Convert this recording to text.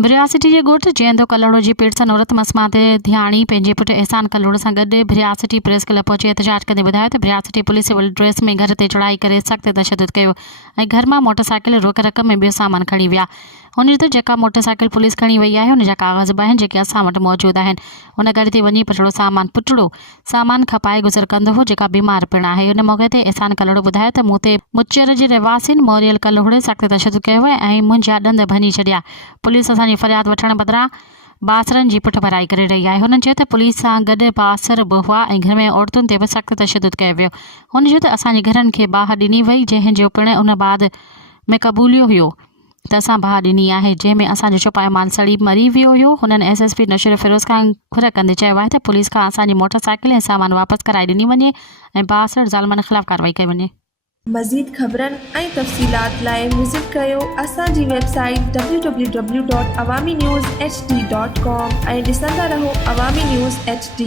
भिरियासिटी जे ॻोठ जयंतो कल्लोड़ो जी पीड़सन औरत मसमात धियाणी पंहिंजे पुट एहसान कल्लोड़ो सां गॾु भिरियासिटी प्रेस क्लब पहुची एहतजाज कंदे ॿुधायो त भिरियासिटी पुलिस सिविल ड्रेस में घर ते चढ़ाई करे सख़्त तशद्दुद कयो ऐं घर मां मोटरसाइकिल रोक रक़म ऐं ॿियो सामान खणी विया। हुन ते जेका मोटरसाइकिल पुलिस खणी वई आहे हुन जा कागज़ बि आहिनि जेके असां वटि मौजूदु आहिनि। हुन गाॾी ते वञी पुटड़ो सामान खपाए गुज़र कंदो हो जेका बीमार पिणु आहे। हुन मौक़े ते एहसान कल्लोड़ो ॿुधायो त मूं ते मुचर जे रहवासियुनि मोरियल कल्लोड़े सख़्त तशद्दुद कयो ऐं मुंहिंजा ॾंद भञी छॾिया। पुलिस असांजी फ़रियाद वठण बदिरां बासरनि जी पुठ भराई करे रही आहे। हुननि चयो त पुलिस सां गॾु बासर बि हुआ ऐं घर में औरतुनि ते बि सख़्त तशद्दुद कयो वियो। हुन चयो त असांजे घरनि खे बाहि ॾिनी वई जंहिंजो पिणु उन बाद में क़बूलियो हुयो त असां बाहि ॾिनी आहे जंहिंमें असांजो छुपायो माल सड़ी मरी वियो हुयो। हुननि SSP नशीर फिरोज़ खान खुर कंदे चयो आहे त पुलिस खां असांजी मोटरसाइकिल ऐं सामान वापसि कराए ॾिनी वञे ऐं बासर ज़ालमनि ख़िलाफ़ कार्रवाई कई वञे। मज़ीद ख़बरनि ऐं तफ़सीलात लाइ विज़िट कयो असांजी वेबसाइट www.awamiNewsHD.com ऐं ॾिसंदा रहो अवामी न्यूज़ HD।